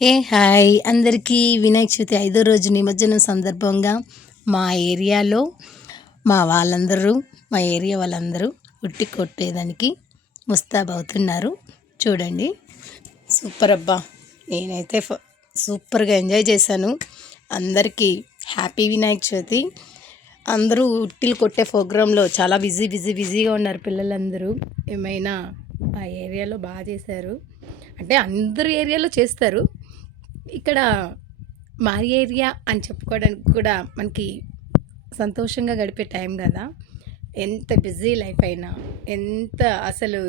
Hi అందరికీ వినాయక చవితి 5వ రోజు నిమజ్జనం సందర్భంగా మా ఏరియాలో మా ఏరియా వాళ్ళందరూ ఉట్టి కొట్టేదానికి ముస్తాబవుతున్నారు. చూడండి, సూపర్ అబ్బా! నేనైతే సూపర్గా ఎంజాయ్ చేశాను. అందరికీ హ్యాపీ వినాయక చవితి. అందరూ ఉట్టిలు కొట్టే ప్రోగ్రాంలో చాలా బిజీగా ఉన్నారు పిల్లలందరూ. ఏమైనా ఆ ఏరియాలో బాగా చేశారు. అంటే అందరు ఏరియాలో చేస్తారు, ఇక్కడ మా ఏరియా అని చెప్పుకోవడానికి కూడా మనకి సంతోషంగా గడిపే టైం కదా. ఎంత బిజీ లైఫ్ అయినా, ఎంత అసలు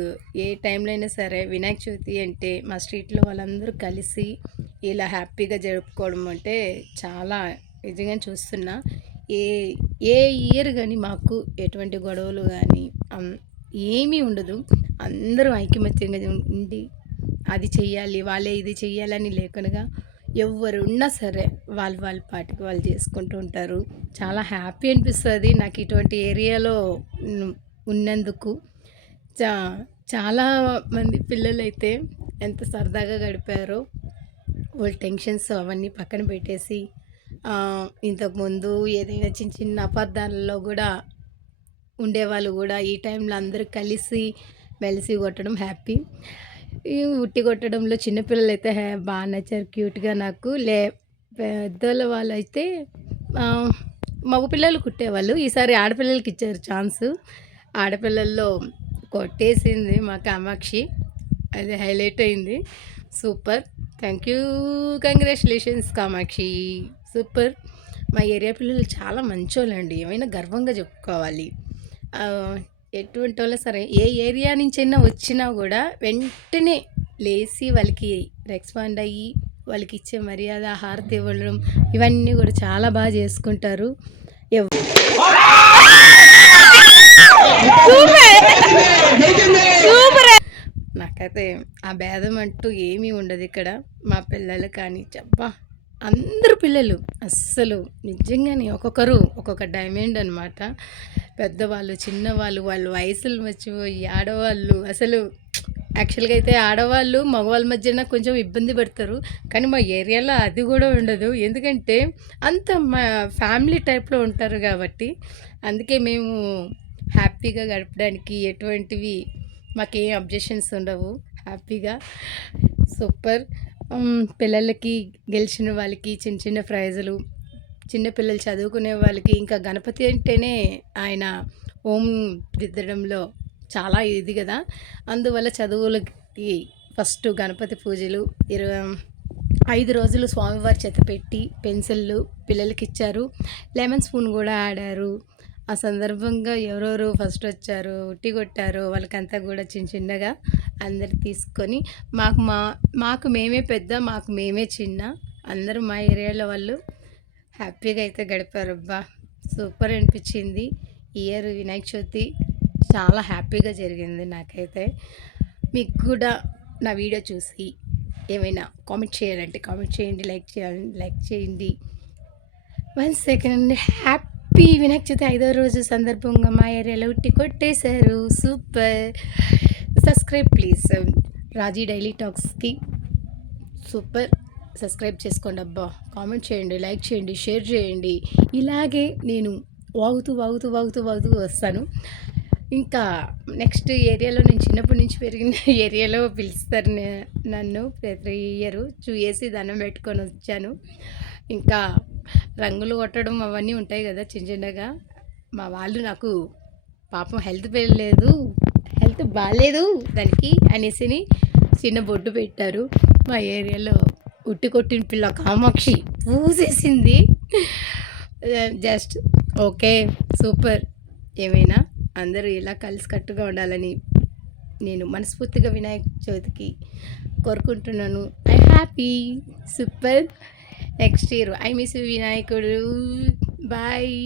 ఏ టైంలో అయినా సరే వినాయక చవితి అంటే మా స్ట్రీట్లో వాళ్ళందరూ కలిసి ఇలా హ్యాపీగా జరుపుకోవడం అంటే చాలా నిజంగా చూస్తున్నా. ఏ ఏ ఇయర్ కానీ మాకు ఎటువంటి గొడవలు కానీ ఏమీ ఉండదు. అందరూ ఐకమత్యంగా ఉండి అది చెయ్యాలి, వాళ్ళే ఇది చెయ్యాలని లేకుండా ఎవరు ఉన్నా సరే వాళ్ళ పాటికి వాళ్ళు చేసుకుంటూ ఉంటారు. చాలా హ్యాపీ అనిపిస్తుంది నాకు ఇటువంటి ఏరియాలో ఉన్నందుకు. చాలా మంది పిల్లలైతే ఎంత సరదాగా గడిపారో. వాళ్ళ టెన్షన్స్ అవన్నీ పక్కన పెట్టేసి ఇంతకుముందు ఏదైనా చిన్న చిన్న అపార్థాలలో కూడా ఉండేవాళ్ళు కూడా ఈ టైంలో అందరూ కలిసి మెలిసి కొట్టడం హ్యాపీ. ఈ ఉట్టి కొట్టడంలో చిన్నపిల్లలు అయితే బాగా నచ్చారు, క్యూట్గా. నాకు పెద్దోళ్ళ వాళ్ళు అయితే మగ పిల్లలు కుట్టేవాళ్ళు. ఈసారి ఆడపిల్లలకి ఇచ్చారు ఛాన్స్. ఆడపిల్లల్లో కొట్టేసింది మా కామాక్షి, అది హైలైట్ అయింది. Super, thank you, congratulations Kamakshi, super. మా ఏరియా పిల్లలు చాలా మంచోళ్ళండి, ఏమైనా గర్వంగా చెప్పుకోవాలి. ఎటువంటి వాళ్ళు సరే ఏ ఏరియా నుంచైనా వచ్చినా కూడా వెంటనే లేచి వాళ్ళకి రెస్పాండ్ అయ్యి వాళ్ళకి ఇచ్చే మర్యాద, హారతి ఇవ్వడం ఇవన్నీ కూడా చాలా బాగా చేసుకుంటారు. నాకైతే ఆ భేదం అంటూ ఏమీ ఉండదు ఇక్కడ. మా పిల్లలు కానీ చెప్పా అందరు పిల్లలు అస్సలు నిజంగానే ఒక్కొక్కరు ఒక్కొక్క డైమండ్ అనమాట. పెద్దవాళ్ళు, చిన్నవాళ్ళు, వాళ్ళ వయసులు మర్చిపోయి ఆడవాళ్ళు అసలు యాక్చువల్గా అయితే ఆడవాళ్ళు మగవాళ్ళ మధ్యన కొంచెం ఇబ్బంది పడతారు, కానీ మా ఏరియాలో అది కూడా ఉండదు. ఎందుకంటే అంత మా ఫ్యామిలీ టైప్లో ఉంటారు కాబట్టి అందుకే మేము హ్యాపీగా గడపడానికి ఎటువంటివి మాకేం అబ్జెక్షన్స్ ఉండవు. హ్యాపీగా సూపర్. పిల్లలకి గెలిచిన వాళ్ళకి చిన్న చిన్న ప్రైజులు, చిన్నపిల్లలు చదువుకునే వాళ్ళకి ఇంకా గణపతి అంటేనే ఆయన హోమ్ దిద్దడంలో చాలా ఇది కదా. అందువల్ల చదువులకి ఫస్ట్ గణపతి పూజలు 5 రోజులు స్వామివారి చేత పెట్టి పెన్సిళ్ళు పిల్లలకి ఇచ్చారు. లెమన్ స్పూన్ కూడా ఆడారు. ఆ సందర్భంగా ఎవరెవరు ఫస్ట్ వచ్చారు, ఉట్టి కొట్టారు, వాళ్ళకంతా కూడా చిన్నగా అందరు తీసుకొని మాకు మేమే పెద్ద, మాకు మేమే చిన్న, అందరూ మా ఏరియాలో వాళ్ళు హ్యాపీగా అయితే గడిపారు. అబ్బా, సూపర్ అనిపించింది. ఇయర్ వినాయక చవితి చాలా హ్యాపీగా జరిగింది నాకైతే. మీకు కూడా నా వీడియో చూసి ఏమైనా కామెంట్ చేయాలంటే కామెంట్ చేయండి, లైక్ చేయండి. 1 సెకండ్. హ్యాపీ వినాయక చవితి 5వ రోజు సందర్భంగా మా ఏరియాలో ఉట్టి కొట్టేశారు. Super. Subscribe please Raji daily టాక్స్కి. సూపర్, సబ్స్క్రైబ్ చేసుకోండి. అబ్బా, కామెంట్ చేయండి, లైక్ చేయండి, షేర్ చేయండి. ఇలాగే నేను వాగుతూ వస్తాను. ఇంకా నెక్స్ట్ ఏరియాలో నేను చిన్నప్పటి నుంచి పెరిగిన ఏరియాలో పిలుస్తారు నన్ను ప్రతి ఇయర్. చూసి దండం పెట్టుకొని వచ్చాను. ఇంకా రంగులు కొట్టడం అవన్నీ ఉంటాయి కదా చిన్నగా. మా వాళ్ళు నాకు పాపం హెల్త్ బాగాలేదు దానికి అనేసి చిన్న బొడ్డు పెట్టారు. మా ఏరియాలో ఉట్టి కొట్టిన పిల్ల కామాక్షి పూసేసింది. Just okay, super. ఏమైనా అందరూ ఇలా కలిసికట్టుగా ఉండాలని నేను మనస్ఫూర్తిగా వినాయక చవితికి కోరుకుంటున్నాను. I happy, super. Next year I miss వినాయకుడు. బాయ్.